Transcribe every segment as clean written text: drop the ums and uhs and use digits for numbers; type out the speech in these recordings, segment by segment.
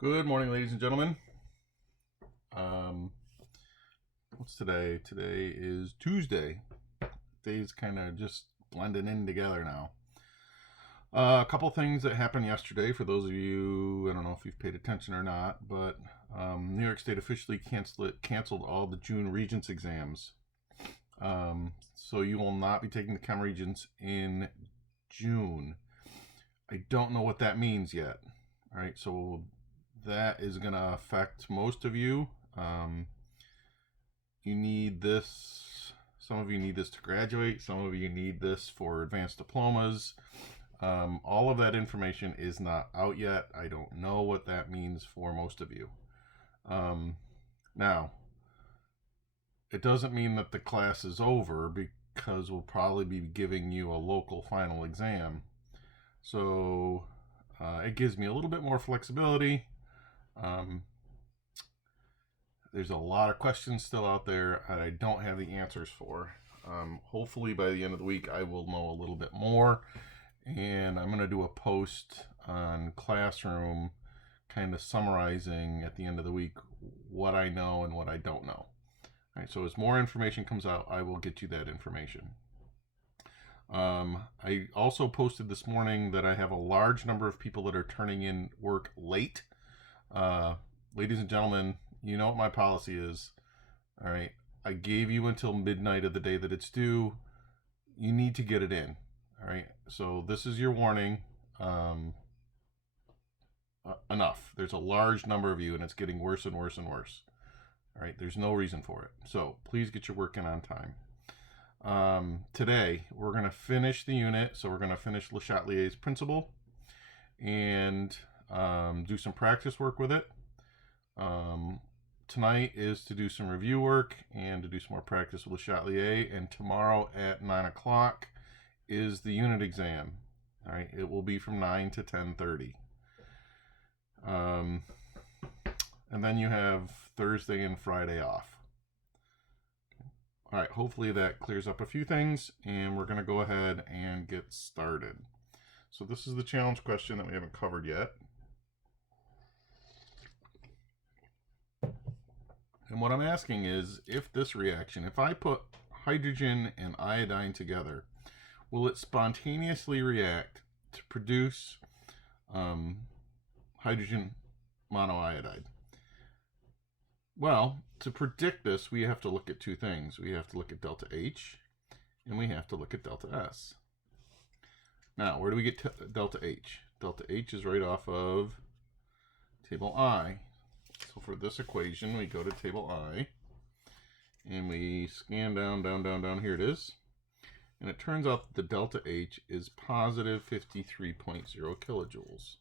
Good morning, ladies and gentlemen. Um, what's today? Today is Tuesday. Days kind of just blending in together now. A couple things that happened yesterday for those of you, I don't know if you've paid attention or not, but New York State officially canceled all the June Regents exams. So you will not be taking the Chem Regents in June. I don't know what that means yet. All right, so that is going to affect most of you. You need this. Some of you need this to graduate. Some of you need this for advanced diplomas. All of that information is not out yet. I don't know what that means for most of you. Now, it doesn't mean that the class is over because we'll probably be giving you a local final exam. So it gives me a little bit more flexibility. There's a lot of questions still out there and I don't have the answers for. Hopefully by the end of the week I will know a little bit more, and I'm going to do a post on Classroom kind of summarizing at the end of the week what I know and what I don't know. All right, so as more information comes out, I will get you that information. I also posted this morning that I have a large number of people that are turning in work late. Ladies and gentlemen, you know what my policy is. All right, I gave you until midnight of the day that it's due. You need to get it in. All right, so this is your warning. Enough. There's a large number of you and it's getting worse and worse and worse. All right, there's no reason for it. So please get your work in on time. Today we're going to finish the unit. So we're going to finish Le Chatelier's principle and do some practice work with it. Tonight is to do some review work and to do some more practice with Le Chatelier, and tomorrow at 9 o'clock is the unit exam. All right, it will be from 9 to 10:30. And then you have Thursday and Friday off. All right, hopefully that clears up a few things, and we're going to go ahead and get started. So this is the challenge question that we haven't covered yet. And what I'm asking is, if this reaction, if I put hydrogen and iodine together, will it spontaneously react to produce hydrogen monoiodide? Well, to predict this, we have to look at two things. We have to look at delta H, and we have to look at delta S. Now, where do we get delta H? Delta H is right off of table I. So for this equation, we go to table I, and we scan down, here it is. And it turns out that the delta H is positive 53.0 kilojoules.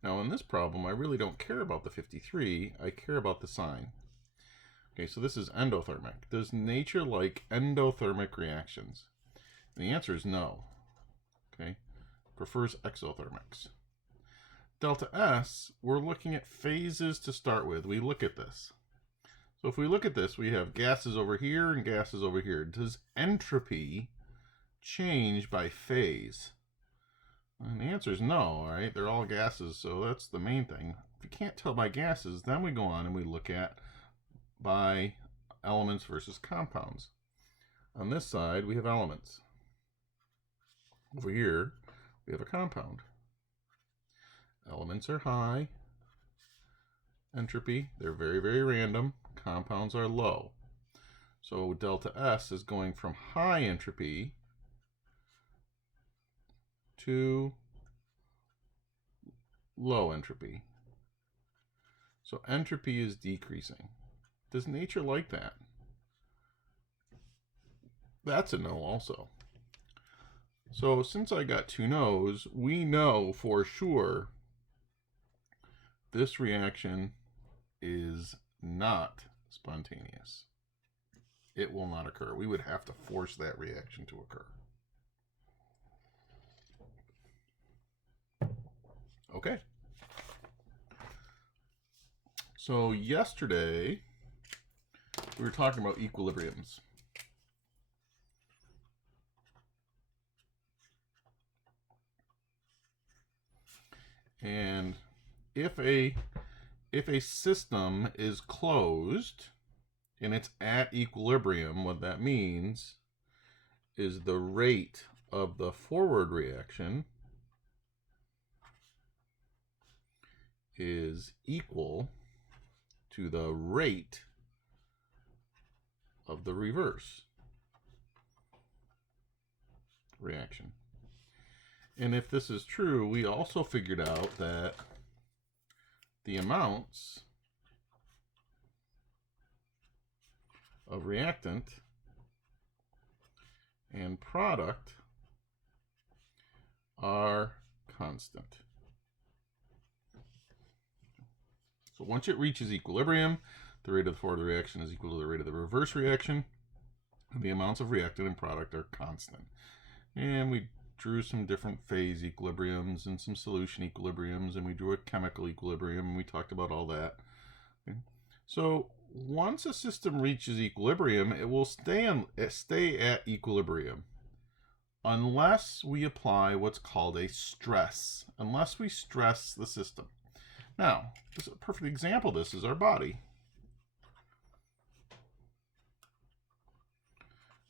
Now in this problem, I really don't care about the 53, I care about the sign. Okay, so this is endothermic. Does nature like endothermic reactions? And the answer is no. Okay, prefers exothermics. Delta S, we're looking at phases to start with. We look at this. So if we look at this, we have gases over here and gases over here. Does entropy change by phase? And the answer is no, all right? They're all gases, so that's the main thing. If you can't tell by gases, then we go on and we look at by elements versus compounds. On this side, we have elements. Over here, we have a compound. Elements are high entropy. They're very, very random. Compounds are low. So delta S is going from high entropy to low entropy. So entropy is decreasing. Does nature like that? That's a no also. So since I got two no's, we know for sure this reaction is not spontaneous. It will not occur. We would have to force that reaction to occur. Okay. So yesterday, we were talking about equilibriums. And if a system is closed and it's at equilibrium, what that means is the rate of the forward reaction is equal to the rate of the reverse reaction. And if this is true, we also figured out that the amounts of reactant and product are constant. So once it reaches equilibrium, the rate of the forward reaction is equal to the rate of the reverse reaction. And the amounts of reactant and product are constant. And we drew some different phase equilibriums and some solution equilibriums, and we drew a chemical equilibrium, and we talked about all that. Okay. So once a system reaches equilibrium, it will stay at equilibrium unless we apply what's called a stress, unless we stress the system. Now, this is a perfect example of this is our body.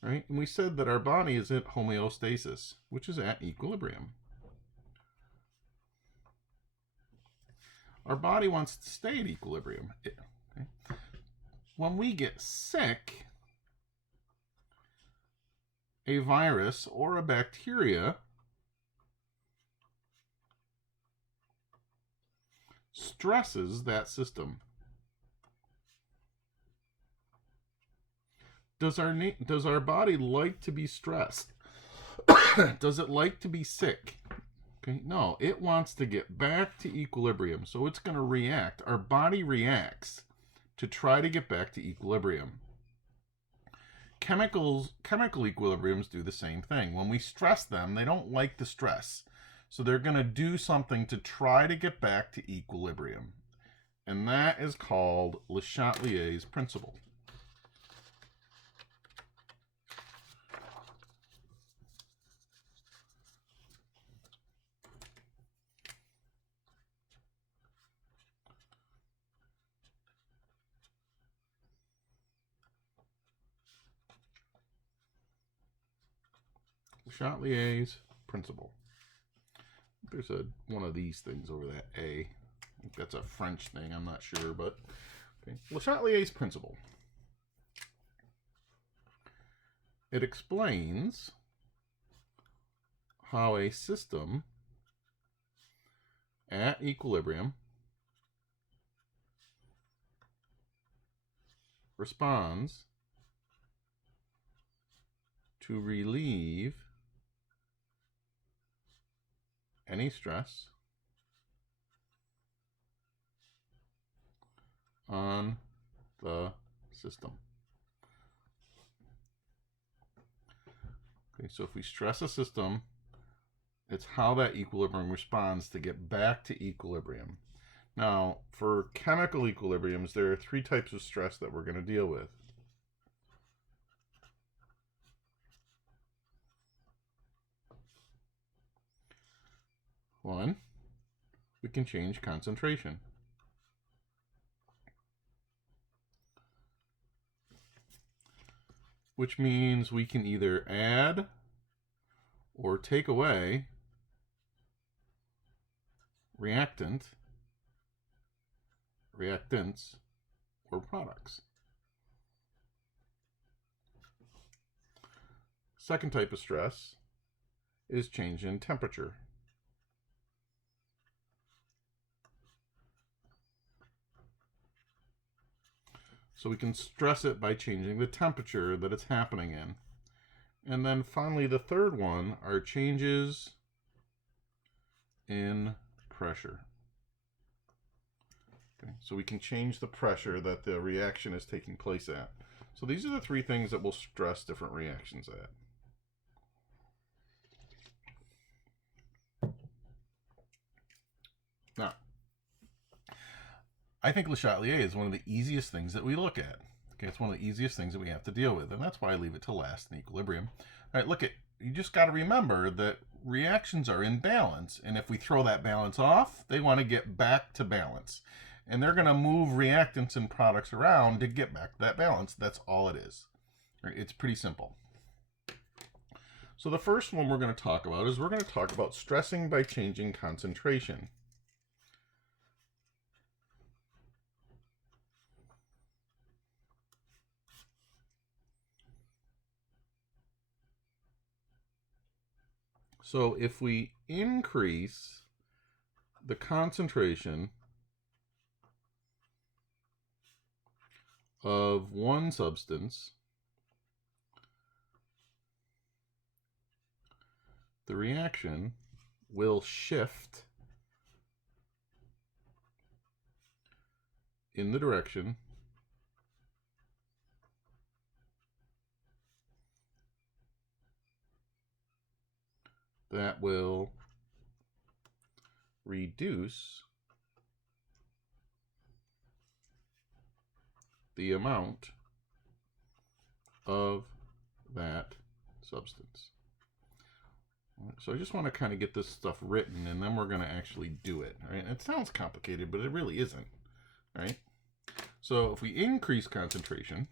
Right? And we said that our body is at homeostasis, which is at equilibrium. Our body wants to stay at equilibrium. Okay? When we get sick, a virus or a bacteria stresses that system. Does our body like to be stressed? Does it like to be sick? Okay, no, it wants to get back to equilibrium, so it's going to react. Our body reacts to try to get back to equilibrium. Chemical equilibriums do the same thing. When we stress them, they don't like the stress, so they're going to do something to try to get back to equilibrium, and that is called Le Chatelier's principle. Chatelier's principle. There's one of these things over that A. I think that's a French thing, I'm not sure, but okay. Le Chatelier's principle. It explains how a system at equilibrium responds to relieve any stress on the system. Okay, so if we stress a system, it's how that equilibrium responds to get back to equilibrium. Now, for chemical equilibriums, there are three types of stress that we're going to deal with. One, we can change concentration. Which means we can either add or take away reactants, or products. Second type of stress is change in temperature. So we can stress it by changing the temperature that it's happening in. And then finally, the third one are changes in pressure. Okay, so we can change the pressure that the reaction is taking place at. So these are the three things that we'll stress different reactions at. Now, I think Le Chatelier is one of the easiest things that we look at. Okay, it's one of the easiest things that we have to deal with, and that's why I leave it to last in equilibrium. All right, you just got to remember that reactions are in balance. And if we throw that balance off, they want to get back to balance. And they're going to move reactants and products around to get back to that balance. That's all it is. It's pretty simple. So the first one we're going to talk about is we're going to talk about stressing by changing concentration. So if we increase the concentration of one substance, the reaction will shift in the direction that will reduce the amount of that substance. So I just want to kind of get this stuff written, and then we're going to actually do it. Right? It sounds complicated, but it really isn't. Right? So if we increase concentration,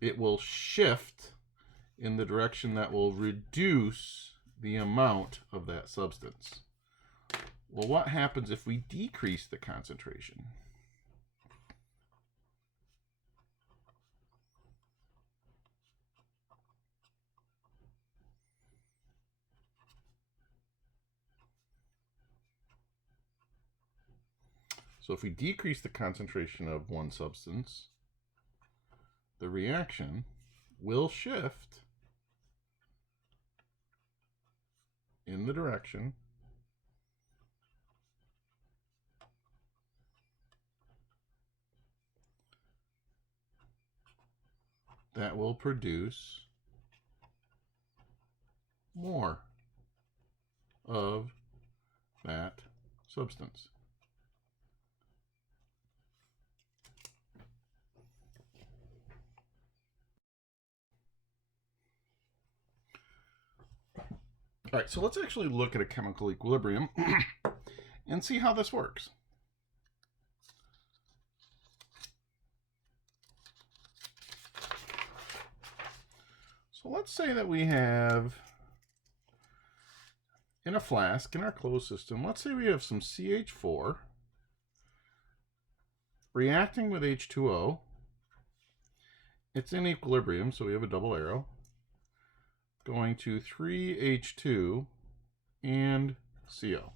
it will shift in the direction that will reduce the amount of that substance. Well, what happens if we decrease the concentration? So if we decrease the concentration of one substance, the reaction will shift in the direction that will produce more of that substance. All right, so let's actually look at a chemical equilibrium and see how this works. So let's say that we have, in a flask, in our closed system, let's say we have some CH4 reacting with H2O. It's in equilibrium, so we have a double arrow, going to 3H2 and CO.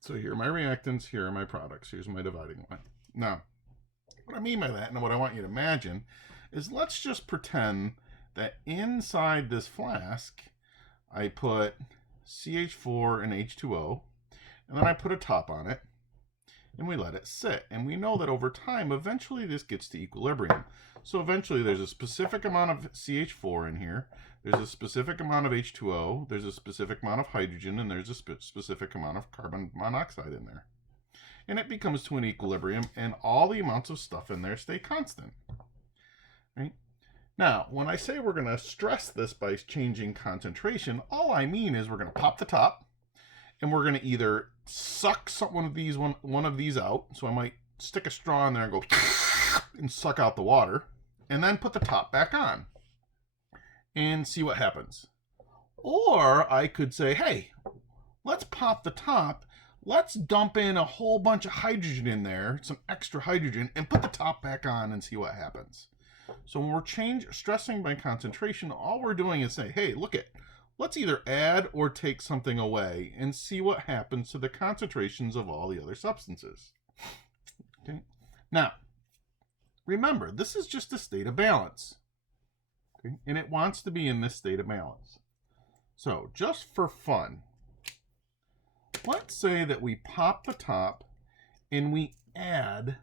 So here are my reactants, here are my products. Here's my dividing line. Now, what I mean by that, and what I want you to imagine, is let's just pretend that inside this flask, I put CH4 and H2O, and then I put a top on it, and we let it sit. And we know that over time, eventually this gets to equilibrium. So eventually there's a specific amount of CH4 in here, there's a specific amount of H2O, there's a specific amount of hydrogen, and there's a specific amount of carbon monoxide in there. And it becomes to an equilibrium, and all the amounts of stuff in there stay constant. Right? Now, when I say we're going to stress this by changing concentration, all I mean is we're going to pop the top, and we're going to either suck one of these out. So I might stick a straw in there and go and suck out the water, and then put the top back on and see what happens. Or I could say, hey, let's pop the top, let's dump in a whole bunch of hydrogen in there, some extra hydrogen, and put the top back on and see what happens. So when we're stressing by concentration, all we're doing is say, hey, let's either add or take something away and see what happens to the concentrations of all the other substances. Okay. Now, remember, this is just a state of balance. Okay? And it wants to be in this state of balance. So just for fun, let's say that we pop the top and we add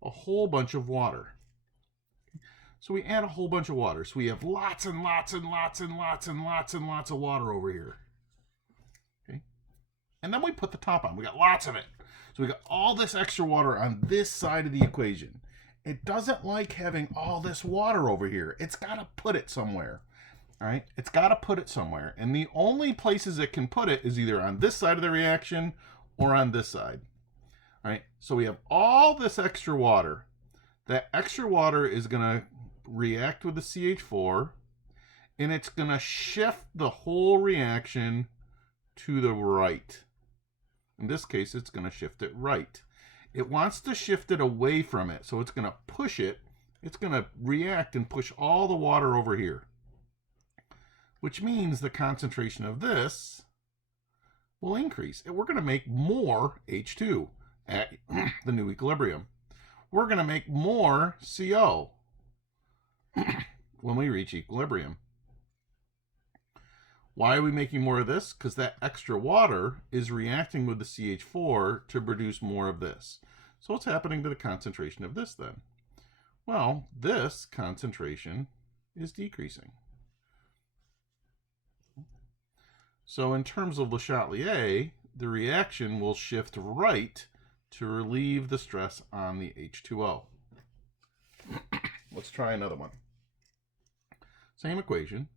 a whole bunch of water. So we add a whole bunch of water. So we have lots and lots and lots and lots and lots and lots of water over here. Okay. And then we put the top on. We got lots of it. So we got all this extra water on this side of the equation. It doesn't like having all this water over here. It's got to put it somewhere. All right, it's got to put it somewhere. And the only places it can put it is either on this side of the reaction or on this side. All right, so we have all this extra water. That extra water is going to react with the CH4, and it's going to shift the whole reaction to the right. In this case, it's going to shift it right. It wants to shift it away from it, so it's going to push it. It's going to react and push all the water over here, which means the concentration of this will increase. And we're going to make more H2 at the new equilibrium. We're going to make more CO when we reach equilibrium. Why are we making more of this? Because that extra water is reacting with the CH4 to produce more of this. So what's happening to the concentration of this then? Well, this concentration is decreasing. So in terms of Le Chatelier, the reaction will shift right to relieve the stress on the H2O. Let's try another one. Same equation.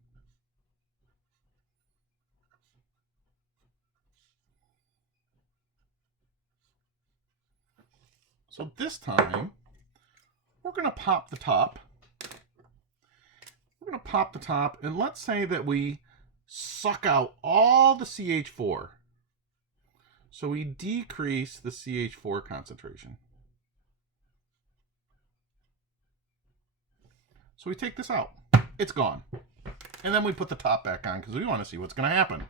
So this time, we're going to pop the top. We're going to pop the top, and let's say that we suck out all the CH4. So we decrease the CH4 concentration. So we take this out. It's gone. And then we put the top back on because we want to see what's going to happen.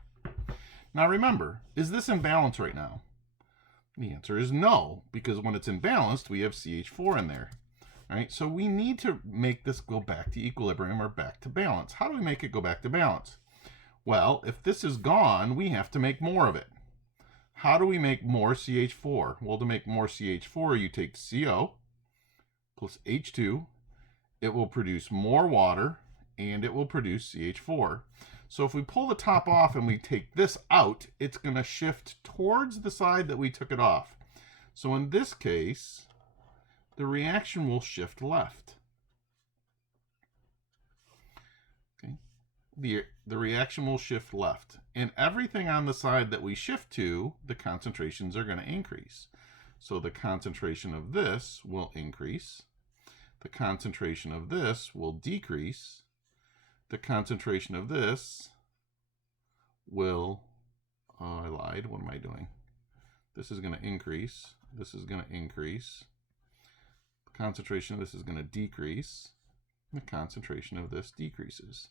Now remember, is this in balance right now? The answer is no, because when it's imbalanced, we have CH4 in there. All right, so we need to make this go back to equilibrium or back to balance. How do we make it go back to balance? Well, if this is gone, we have to make more of it. How do we make more CH4? Well, to make more CH4, you take CO plus H2. It will produce more water, and it will produce CH4. So if we pull the top off and we take this out, it's going to shift towards the side that we took it off. So in this case, the reaction will shift left. Okay. The reaction will shift left. And everything on the side that we shift to, the concentrations are going to increase. So the concentration of this will increase. The concentration of this will decrease. The concentration of this will, I lied, what am I doing? This is going to increase. This is going to increase. The concentration of this is going to decrease. The concentration of this decreases.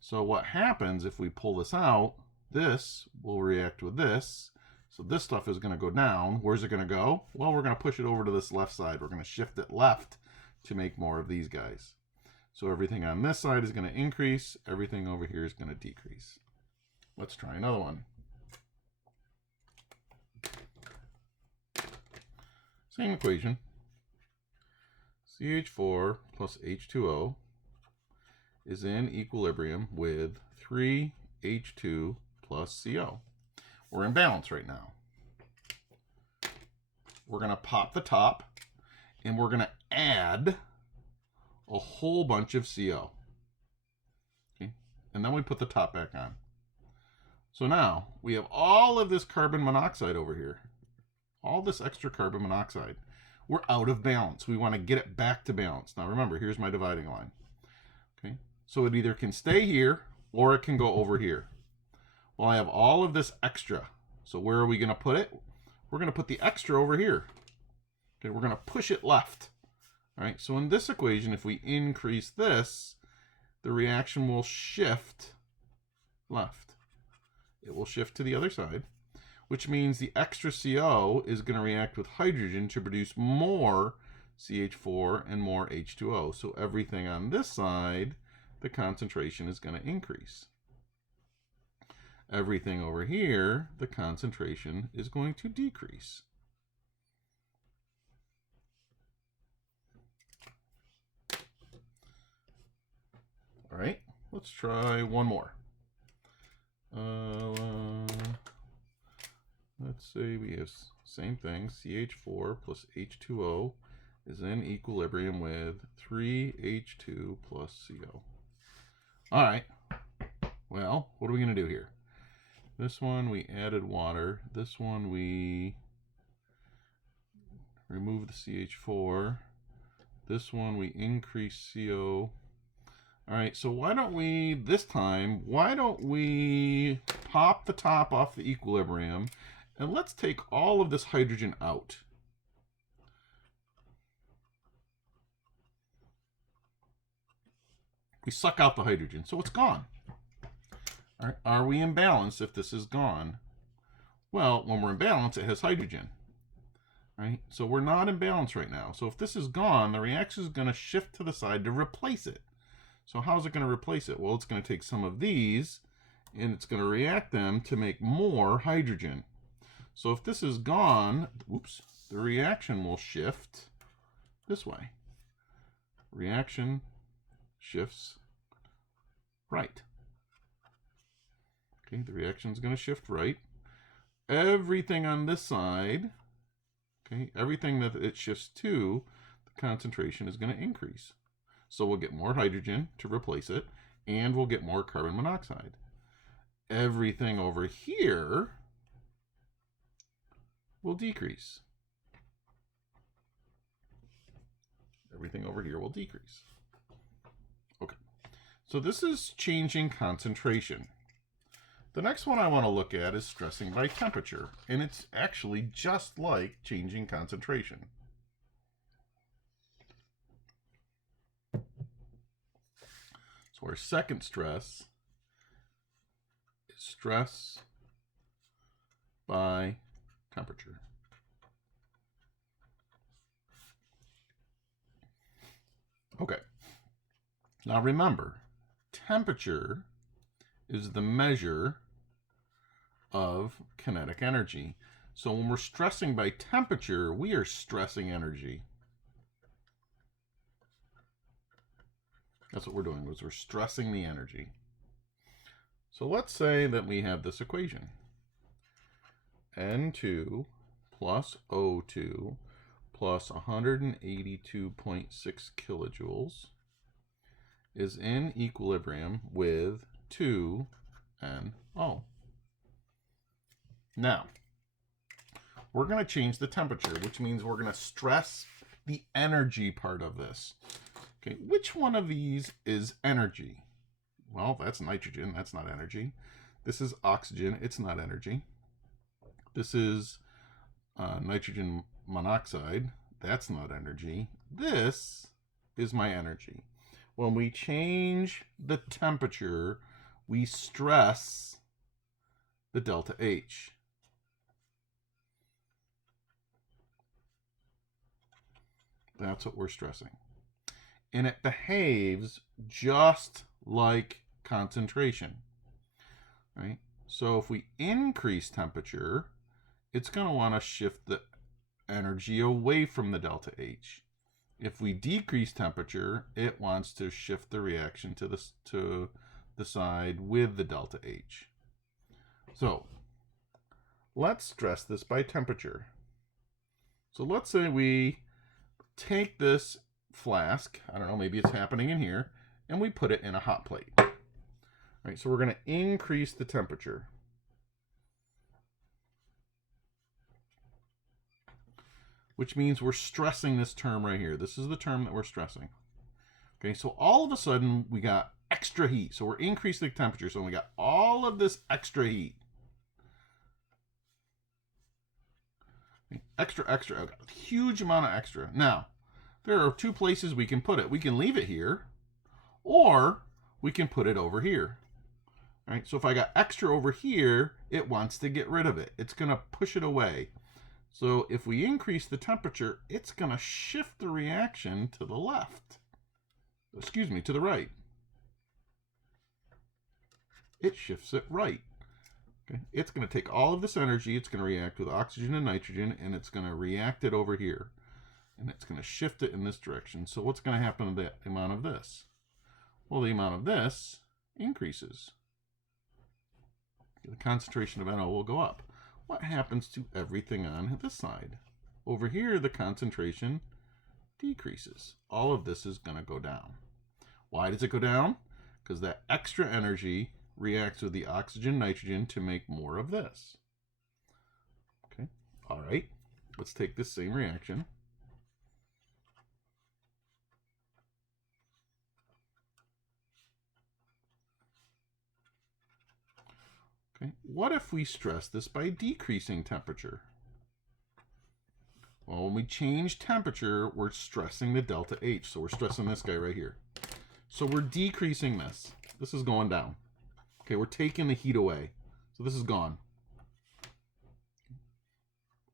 So what happens if we pull this out, this will react with this. So this stuff is going to go down. Where's it going to go? Well, we're going to push it over to this left side. We're going to shift it left to make more of these guys. So everything on this side is going to increase. Everything over here is going to decrease. Let's try another one. Same equation. CH4 plus H2O is in equilibrium with 3H2 plus CO. We're in balance right now. We're going to pop the top, and we're going to add a whole bunch of CO. Okay? And then we put the top back on. So now we have all of this carbon monoxide over here. All this extra carbon monoxide. We're out of balance. We want to get it back to balance. Now remember, here's my dividing line. Okay? So it either can stay here or it can go over here. Well, I have all of this extra. So where are we going to put it? We're going to put the extra over here. Okay, we're going to push it left. All right, so in this equation, if we increase this, the reaction will shift left. It will shift to the other side, which means the extra CO is going to react with hydrogen to produce more CH4 and more H2O. So everything on this side, the concentration is going to increase. Everything over here, the concentration is going to decrease. All right, let's try one more. Let's say we have same thing, CH4 plus H2O is in equilibrium with 3H2 plus CO. All right, Well, what are we going to do here? This one we added water. This one we remove the CH4. This one we increase CO. All right, so why don't we, this time, why don't we pop the top off the equilibrium and let's take all of this hydrogen out. We suck out the hydrogen, so it's gone. All right, are we in balance if this is gone? Well, when we're in balance, it has hydrogen. Right? So we're not in balance right now. So if this is gone, the reaction is going to shift to the side to replace it. So how is it going to replace it? Well, it's going to take some of these and it's going to react them to make more hydrogen. So if this is gone, oops, the reaction will shift this way. Reaction shifts right. Okay, the reaction is going to shift right. Everything on this side, okay, everything that it shifts to, the concentration is going to increase. So we'll get more hydrogen to replace it, and we'll get more carbon monoxide. Everything over here will decrease. Everything over here will decrease. Okay, so this is changing concentration. The next one I want to look at is stressing by temperature, and it's actually just like changing concentration. So our second stress is stress by temperature. Okay, now remember, temperature is the measure of kinetic energy. So when we're stressing by temperature, we are stressing energy. That's what we're doing, is we're stressing the energy. So let's say that we have this equation. N2 plus O2 plus 182.6 kilojoules is in equilibrium with 2NO. Now, we're going to change the temperature, which means we're going to stress the energy part of this. Okay, which one of these is energy? Well, that's nitrogen, that's not energy. This is oxygen, it's not energy. This is nitrogen monoxide, that's not energy. This is my energy. When we change the temperature, we stress the delta H. That's what we're stressing. And it behaves just like concentration, right? So if we increase temperature, it's going to want to shift the energy away from the delta H. If we decrease temperature, it wants to shift the reaction to the side with the delta H. So let's stress this by temperature. So let's say we take this flask, I don't know, maybe it's happening in here, and we put it in a hot plate. All right, so we're going to increase the temperature. Which means we're stressing this term right here. This is the term that we're stressing. Okay, so all of a sudden we got extra heat. So we're increasing the temperature, so we got all of this extra heat. Extra, a huge amount of extra. Now, there are two places we can put it. We can leave it here, or we can put it over here. All right, so if I got extra over here, it wants to get rid of it. It's going to push it away. So if we increase the temperature, it's going to shift the reaction to the left. Excuse me, to the right. It shifts it right. Okay. It's going to take all of this energy, it's going to react with oxygen and nitrogen, and it's going to react it over here. And it's going to shift it in this direction. So what's going to happen to the amount of this? Well, the amount of this increases. The concentration of NO will go up. What happens to everything on this side? Over here, the concentration decreases. All of this is going to go down. Why does it go down? Because that extra energy reacts with the oxygen, nitrogen to make more of this. Okay, all right. Let's take this same reaction. Okay, what if we stress this by decreasing temperature? Well, when we change temperature, we're stressing the delta H. So we're stressing this guy right here. So we're decreasing this. This is going down. Okay, we're taking the heat away. So this is gone.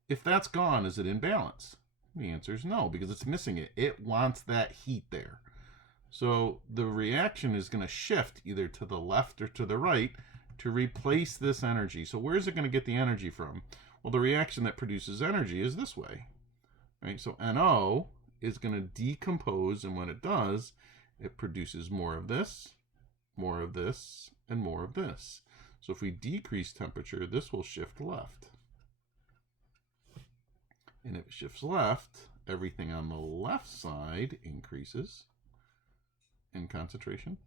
If that's gone, is it in balance? The answer is no, because it's missing it. It wants that heat there. So the reaction is going to shift either to the left or to the right to replace this energy. So where is it going to get the energy from? Well, the reaction that produces energy is this way. Right? So NO is going to decompose, and when it does, it produces more of this, and more of this. So if we decrease temperature, this will shift left. And if it shifts left, everything on the left side increases in concentration,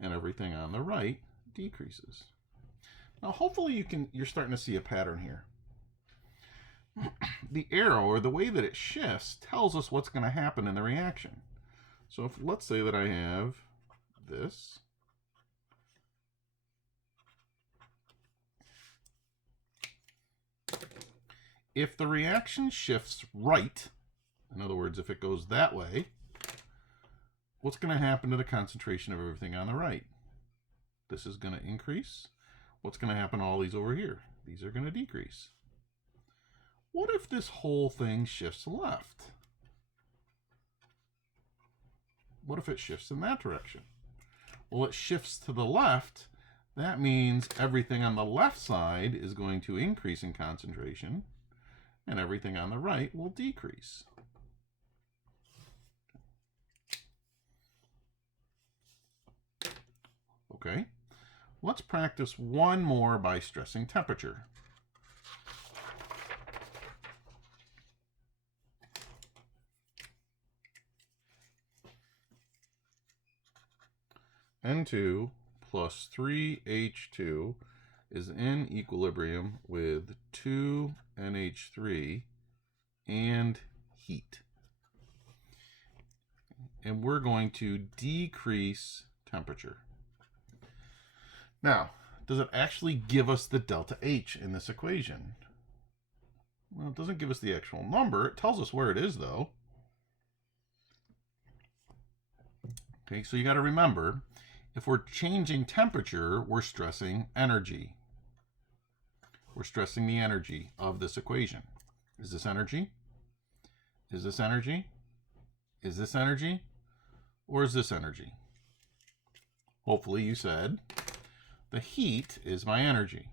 and everything on the right decreases. Now, hopefully you're starting to see a pattern here. The arrow, or the way that it shifts, tells us what's going to happen in the reaction. So if, let's say that I have this. If the reaction shifts right, in other words, if it goes that way, what's going to happen to the concentration of everything on the right? This is going to increase. What's going to happen to all these over here? These are going to decrease. What if this whole thing shifts left? What if it shifts in that direction? Well, it shifts to the left. That means everything on the left side is going to increase in concentration, and everything on the right will decrease. Okay, let's practice one more by stressing temperature. N2 plus 3H2 is in equilibrium with 2NH3 and heat. And we're going to decrease temperature. Now, does it actually give us the delta H in this equation? Well, it doesn't give us the actual number. It tells us where it is, though. Okay, so you got to remember, if we're changing temperature, we're stressing energy. We're stressing the energy of this equation. Is this energy? Is this energy? Is this energy? Or is this energy? Hopefully you said the heat is my energy.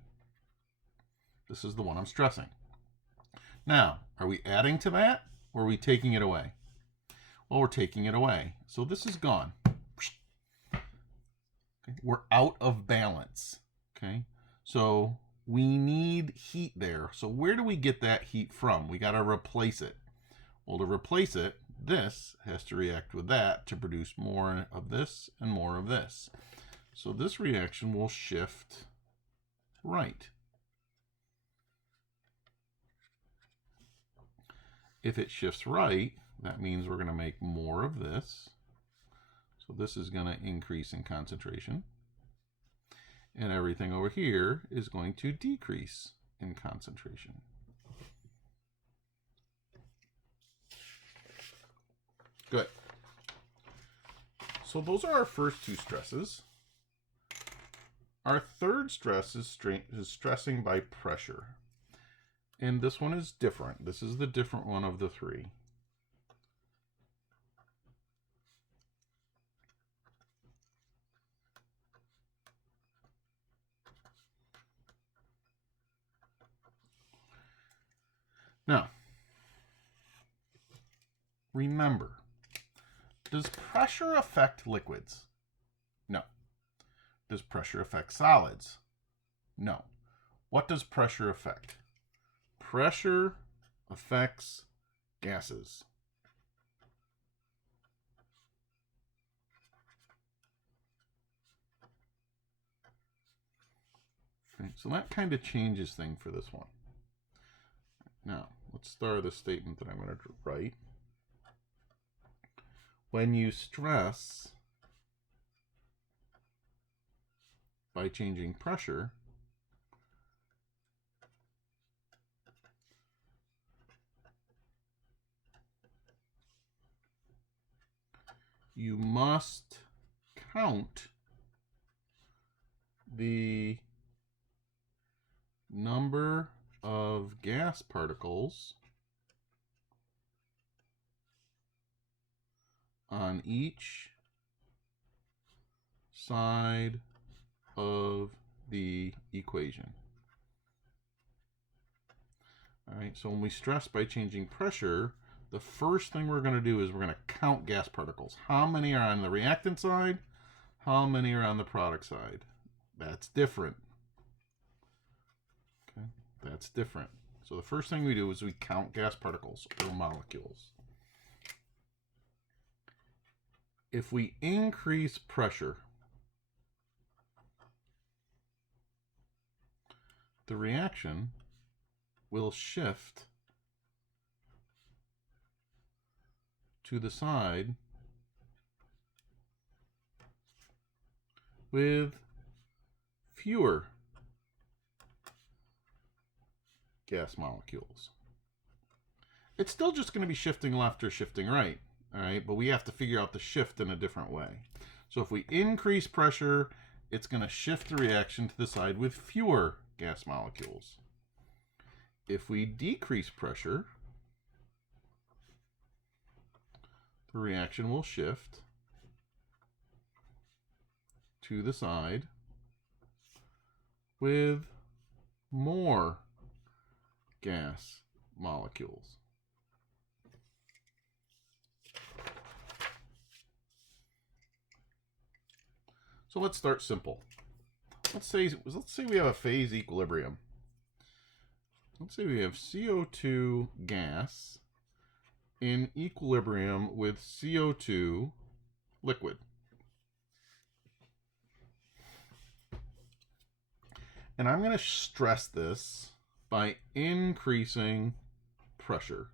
This is the one I'm stressing. Now, are we adding to that, or are we taking it away? Well, we're taking it away. So this is gone. We're out of balance. Okay, so we need heat there. So where do we get that heat from? We got to replace it. Well, to replace it, this has to react with that to produce more of this and more of this. So this reaction will shift right. If it shifts right, that means we're going to make more of this. So this is going to increase in concentration. And everything over here is going to decrease in concentration. Good. So those are our first two stresses. Our third stress is stressing by pressure. And this one is different. This is the different one of the three. Now, remember, does pressure affect liquids? No. Does pressure affect solids? No. What does pressure affect? Pressure affects gases. Okay, so that kind of changes things for this one. Now, let's start the statement that I'm going to write. When you stress by changing pressure, you must count the number of gas particles on each side of the equation. All right, so when we stress by changing pressure, the first thing we're going to do is we're going to count gas particles. How many are on the reactant side? How many are on the product side? That's different. Okay, that's different. So the first thing we do is we count gas particles or molecules. If we increase pressure, the reaction will shift to the side with fewer gas molecules. It's still just going to be shifting left or shifting right, all right? But we have to figure out the shift in a different way. So if we increase pressure, it's going to shift the reaction to the side with fewer gas molecules. If we decrease pressure, the reaction will shift to the side with more gas molecules. So let's start simple. Let's say we have a phase equilibrium. Let's say we have CO2 gas in equilibrium with CO2 liquid. And I'm going to stress this by increasing pressure.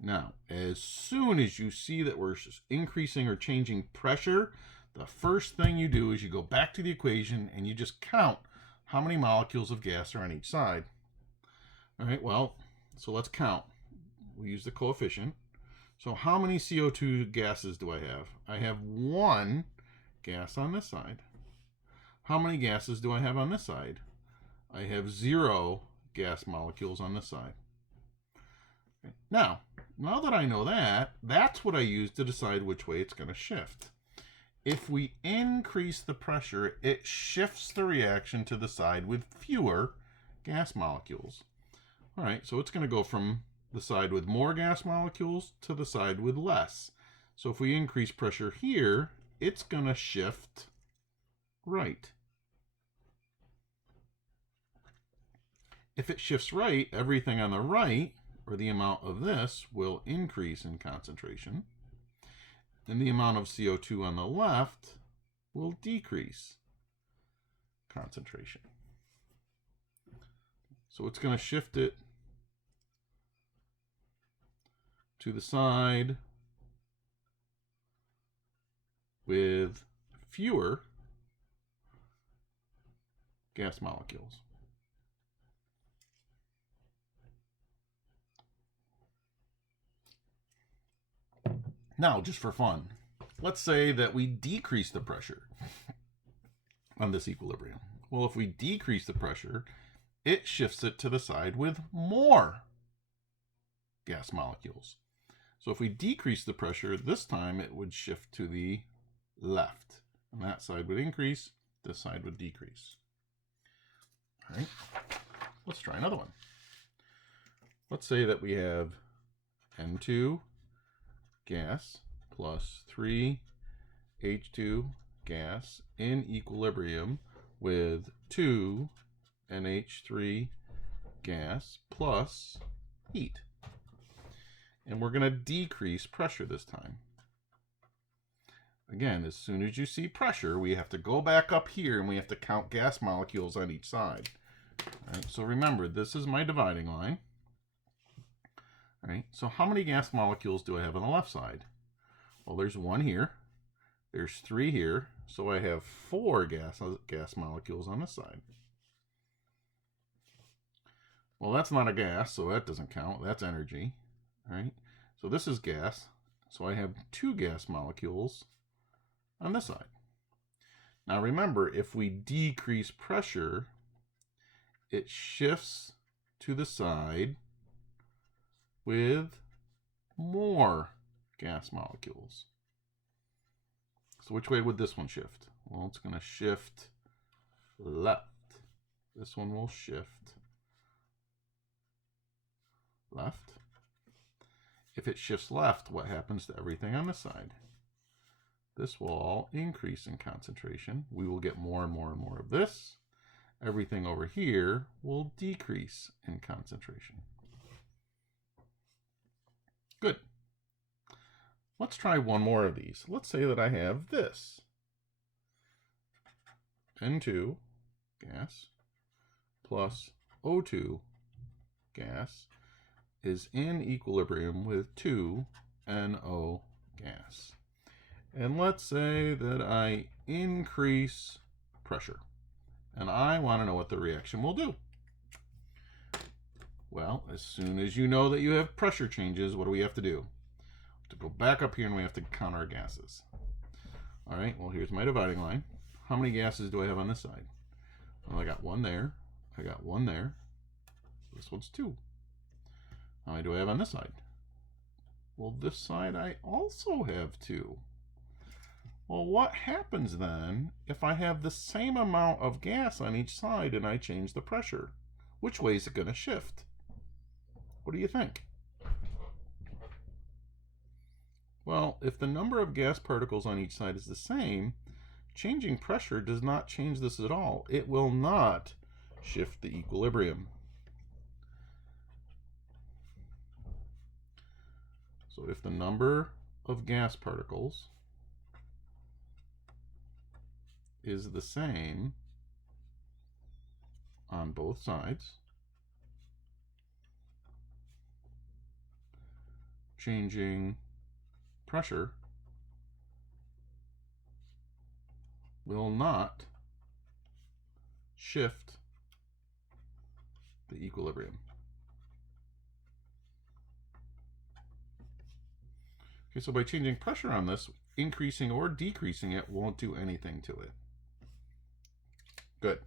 Now, as soon as you see that we're increasing or changing pressure, the first thing you do is you go back to the equation and you just count how many molecules of gas are on each side. All right, well, so let's count. We use the coefficient. So how many CO2 gases do I have? I have one gas on this side. How many gases do I have on this side? I have 0 gas molecules on this side. Okay. Now that I know that, that's what I use to decide which way it's going to shift. If we increase the pressure, it shifts the reaction to the side with fewer gas molecules. All right, so it's going to go from the side with more gas molecules to the side with less. So if we increase pressure here, it's going to shift right. If it shifts right, everything on the right, or the amount of this, will increase in concentration. And the amount of CO2 on the left will decrease concentration. So it's going to shift it to the side with fewer gas molecules. Now, just for fun, let's say that we decrease the pressure on this equilibrium. Well, if we decrease the pressure, it shifts it to the side with more gas molecules. So if we decrease the pressure, this time it would shift to the left. And that side would increase, this side would decrease. All right, let's try another one. Let's say that we have N2 gas plus 3 H2 gas in equilibrium with 2 NH3 gas plus heat. And we're going to decrease pressure this time. Again, as soon as you see pressure, we have to go back up here and we have to count gas molecules on each side. All right, so remember, this is my dividing line. All right, so how many gas molecules do I have on the left side? Well, there's 1 here. There's 3 here. So I have 4 gas molecules on this side. Well, that's not a gas, so that doesn't count. That's energy. All right, so this is gas. So I have 2 gas molecules on this side. Now remember, if we decrease pressure, it shifts to the side with more gas molecules. So which way would this one shift? Well, it's going to shift left. This one will shift left. If it shifts left, what happens to everything on this side? This will all increase in concentration. We will get more and more and more of this. Everything over here will decrease in concentration. Good. Let's try one more of these. Let's say that I have this. N2 gas plus O2 gas is in equilibrium with 2NO gas. And let's say that I increase pressure. And I want to know what the reaction will do. Well, as soon as you know that you have pressure changes, what do we have to do? To go back up here and we have to count our gases. All right, well, here's my dividing line. How many gases do I have on this side? Well, I got 1 there. I got 1 there. This one's 2. How many do I have on this side? Well, this side I also have 2. Well, what happens then if I have the same amount of gas on each side and I change the pressure? Which way is it going to shift? What do you think? Well, if the number of gas particles on each side is the same, changing pressure does not change this at all. It will not shift the equilibrium. So if the number of gas particles is the same on both sides, changing pressure will not shift the equilibrium. Okay, so by changing pressure on this, increasing or decreasing it won't do anything to it. Good.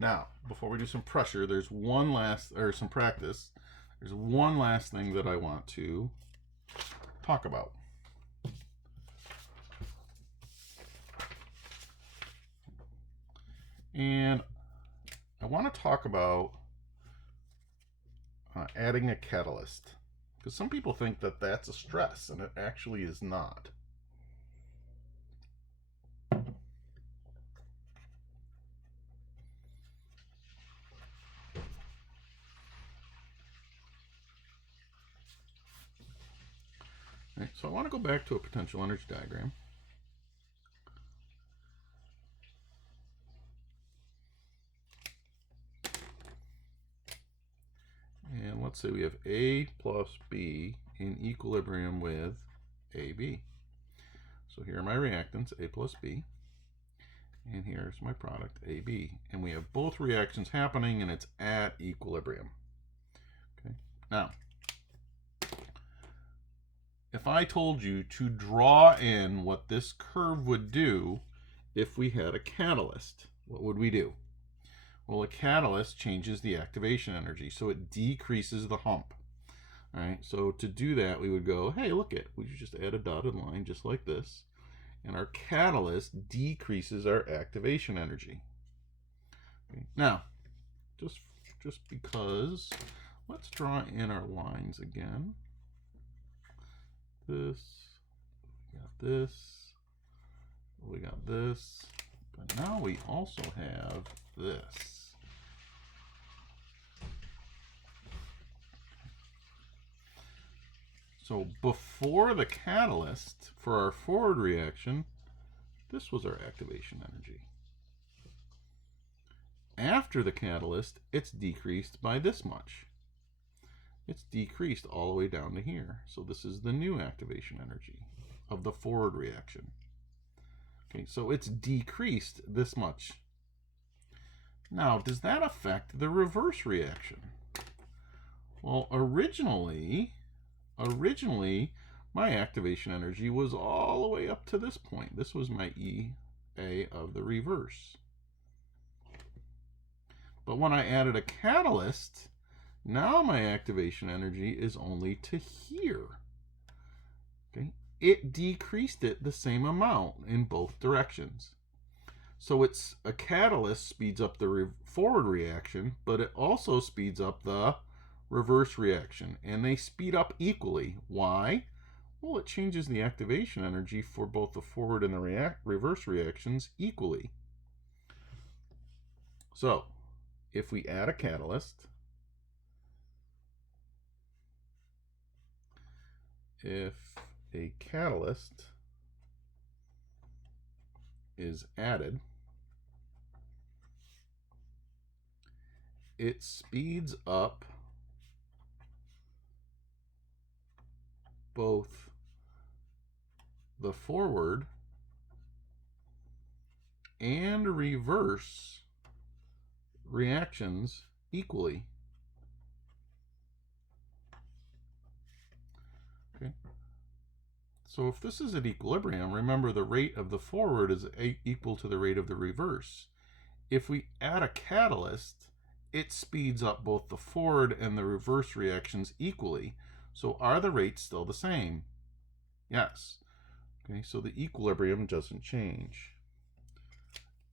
Now, before we do some pressure, there's one last, or some practice, there's one last thing that I want to talk about. And I want to talk about adding a catalyst, because some people think that that's a stress, and it actually is not. Right, so I want to go back to a potential energy diagram. And let's say we have A plus B in equilibrium with AB. So here are my reactants, A plus B. And here's my product, AB. And we have both reactions happening, and it's at equilibrium. Okay. Now, if I told you to draw in what this curve would do if we had a catalyst, what would we do? Well, a catalyst changes the activation energy, so it decreases the hump. All right, so to do that, we would go, hey, look it, we just add a dotted line just like this, and our catalyst decreases our activation energy. Okay. Now, just because, let's draw in our lines again. This, we got this, we got this, but now we also have this. So before the catalyst, for our forward reaction, this was our activation energy. after the catalyst, it's decreased by this much. It's decreased all the way down to here. So this is the new activation energy of the forward reaction. Okay, so it's decreased this much. Now, does that affect the reverse reaction? Well, originally, my activation energy was all the way up to this point. This was my EA of the reverse. But when I added a catalyst, now my activation energy is only to here. Okay? It decreased it the same amount in both directions. So it's a catalyst speeds up the forward reaction, but it also speeds up the reverse reaction. And they speed up equally. Why? Well, it changes the activation energy for both the forward and the reverse reactions equally. So if we add a catalyst, if a catalyst is added, it speeds up both the forward and reverse reactions equally. Okay. So if this is at equilibrium, remember the rate of the forward is equal to the rate of the reverse. If we add a catalyst, it speeds up both the forward and the reverse reactions equally. So are the rates still the same? Yes. Okay, so the equilibrium doesn't change.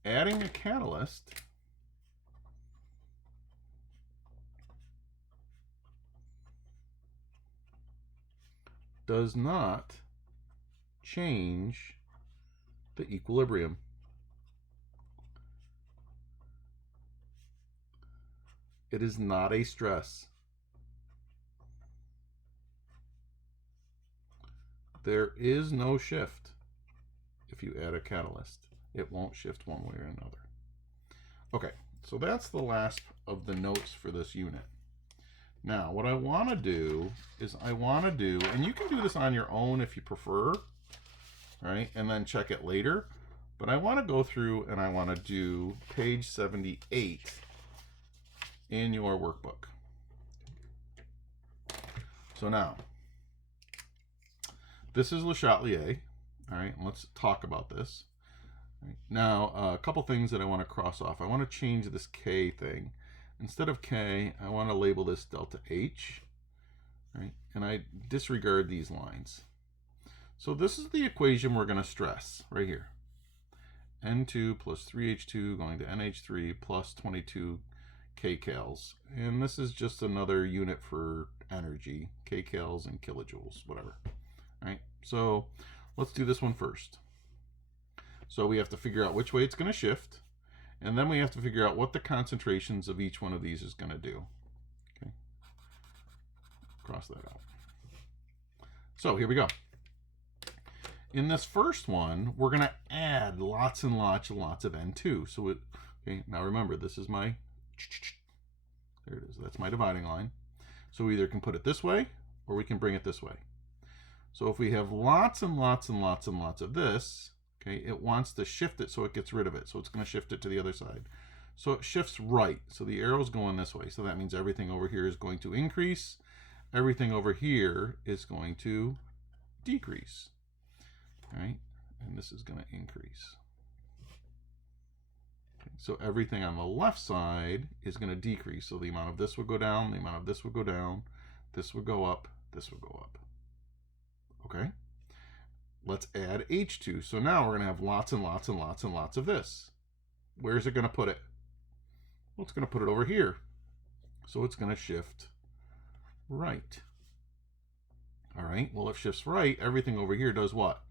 Adding a catalyst does not change the equilibrium. It is not a stress. There is no shift if you add a catalyst. It won't shift one way or another. Okay, so that's the last of the notes for this unit. Now, what I want to do is and you can do this on your own if you prefer, right? And then check it later. But I want to go through and I want to do page 78 in your workbook. So now, this is Le Chatelier. All right, let's talk about this. Right. Now, a couple things that I want to cross off. I want to change this K thing. Instead of K, I want to label this delta H. Right? And I disregard these lines. So this is the equation we're going to stress right here. N2 plus 3H2 going to NH3 plus 22 kcals. And this is just another unit for energy, kcals and kilojoules, whatever. All right, so let's do this one first. So we have to figure out which way it's going to shift, and then we have to figure out what the concentrations of each one of these is going to do. Okay, cross that out. So here we go. In this first one, we're going to add lots and lots and lots of N2. So okay, now remember, this is my, there it is, that's my dividing line. So we either can put it this way, or we can bring it this way. So if we have lots and lots and lots and lots of this, okay, it wants to shift it so it gets rid of it. So it's going to shift it to the other side. So it shifts right. So the arrow's going this way. So that means everything over here is going to increase. Everything over here is going to decrease. All right, and this is going to increase. Okay, so everything on the left side is going to decrease. So the amount of this would go down, the amount of this would go down, this would go up, this would go up. Okay, let's add H2. So now we're going to have lots and lots and lots and lots of this. Where's it going to put it? Well, it's going to put it over here. So it's going to shift right. All right, well, if it shifts right, everything over here does what?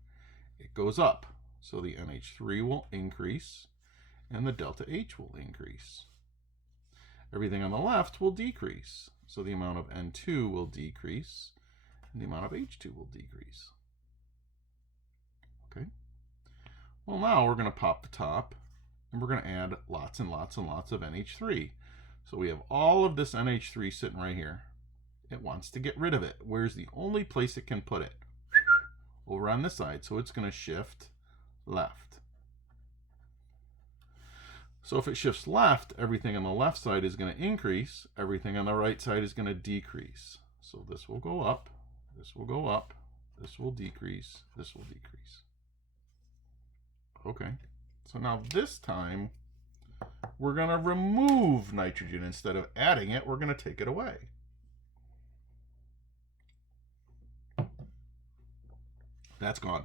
It goes up. So the NH3 will increase and the delta H will increase. Everything on the left will decrease. So the amount of N2 will decrease and the amount of H2 will decrease. Okay. Well, now we're going to pop the top and we're going to add lots and lots and lots of NH3. So we have all of this NH3 sitting right here. It wants to get rid of it. Where's the only place it can put it? Over on this side. So it's going to shift left. So if it shifts left, everything on the left side is going to increase. Everything on the right side is going to decrease. So this will go up. This will go up. This will decrease. This will decrease. Okay. So now this time, we're going to remove nitrogen. Instead of adding it, we're going to take it away. That's gone.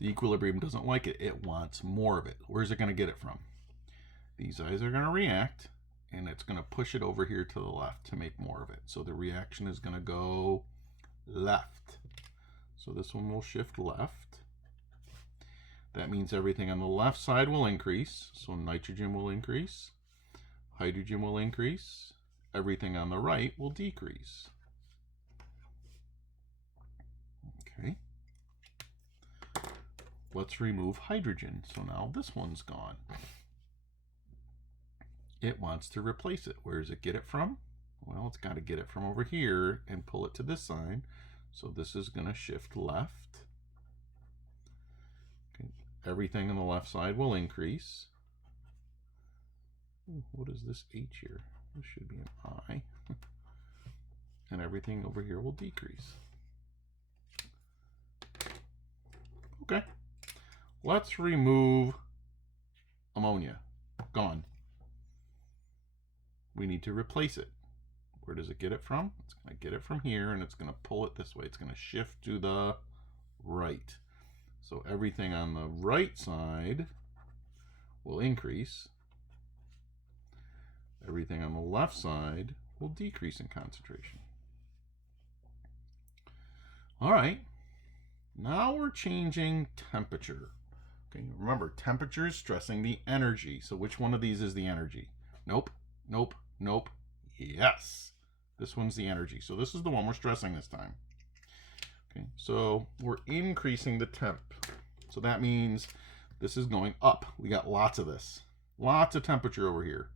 The equilibrium doesn't like it. It wants more of it. Where's it going to get it from? These eyes are going to react, and it's going to push it over here to the left to make more of it. So the reaction is going to go left. So this one will shift left. That means everything on the left side will increase. So nitrogen will increase. Hydrogen will increase. Everything on the right will decrease. Okay. Let's remove hydrogen. So now this one's gone. It wants to replace it. Where does it get it from? Well, it's got to get it from over here and pull it to this side. So this is going to shift left. Okay. Everything on the left side will increase. What is this H here? This should be an I. And everything over here will decrease. Okay. Let's remove ammonia. Gone. We need to replace it. Where does it get it from? It's going to get it from here, and it's going to pull it this way. It's going to shift to the right. So everything on the right side will increase. Everything on the left side will decrease in concentration. All right. Now we're changing temperature. Okay, remember, temperature is stressing the energy. So which one of these is the energy? Nope, nope, nope. Yes. This one's the energy. So this is the one we're stressing this time. Okay, so we're increasing the temp. So that means this is going up. We got lots of this. Lots of temperature over here.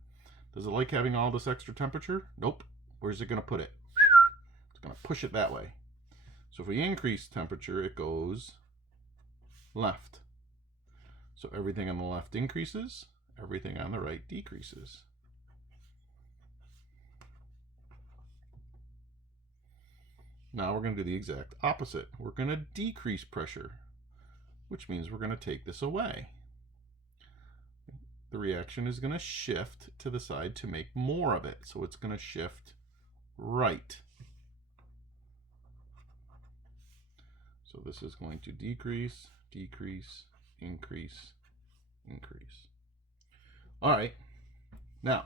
Does it like having all this extra temperature? Nope. Where's it going to put it? It's going to push it that way. So if we increase temperature, it goes left. So everything on the left increases, everything on the right decreases. Now we're going to do the exact opposite. We're going to decrease pressure, which means we're going to take this away. The reaction is going to shift to the side to make more of it. So it's going to shift right. So this is going to decrease, decrease, increase, increase. All right. Now,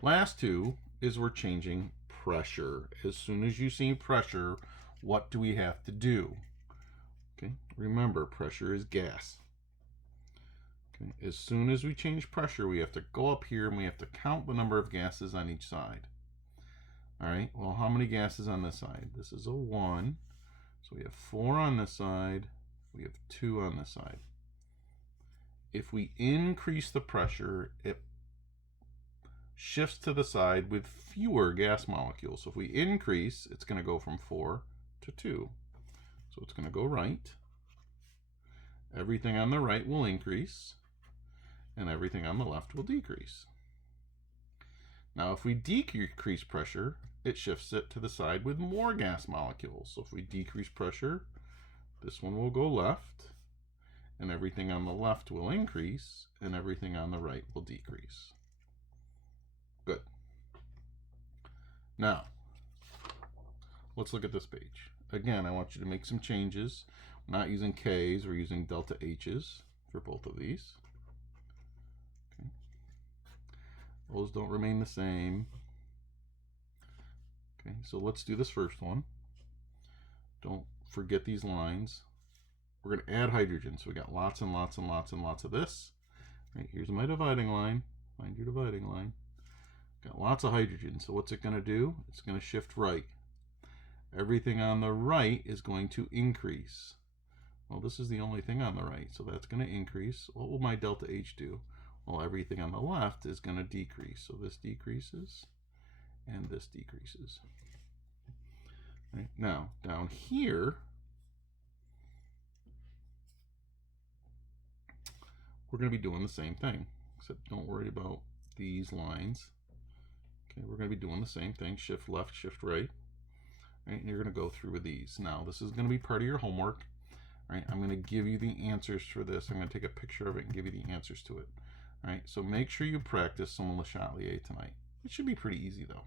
last two is we're changing pressure. As soon as you see pressure, what do we have to do? Okay. Remember, pressure is gas. Okay. As soon as we change pressure, we have to go up here and we have to count the number of gases on each side. All right. Well, how many gases on this side? This is a 1. So we have 4 on this side, we have 2 on this side. If we increase the pressure, it shifts to the side with fewer gas molecules. So if we increase, it's going to go from 4 to 2. So it's going to go right. Everything on the right will increase, and everything on the left will decrease. Now if we decrease pressure, it shifts it to the side with more gas molecules. So if we decrease pressure, this one will go left, and everything on the left will increase, and everything on the right will decrease. Good. Now, let's look at this page. Again, I want you to make some changes. We're not using K's, we're using delta H's for both of these. Okay. Those don't remain the same. Okay, so let's do this first one. Don't forget these lines. We're going to add hydrogen. So we got lots and lots and lots and lots of this. Right, here's my dividing line. Find your dividing line. Got lots of hydrogen. So what's it going to do? It's going to shift right. Everything on the right is going to increase. Well, this is the only thing on the right, so that's going to increase. What will my delta H do? Well, everything on the left is going to decrease. So this decreases, and this decreases. Right? Now, down here, we're going to be doing the same thing, except don't worry about these lines. Okay, we're going to be doing the same thing, shift left, shift right. Right, and you're going to go through with these. Now, this is going to be part of your homework. Right, I'm going to give you the answers for this. I'm going to take a picture of it and give you the answers to it. All right, so make sure you practice some of Le Chatelier tonight. It should be pretty easy, though.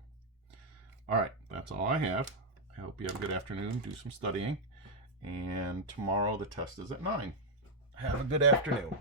All right, that's all I have. I hope you have a good afternoon. Do some studying. And tomorrow the test is at 9. Have a good afternoon.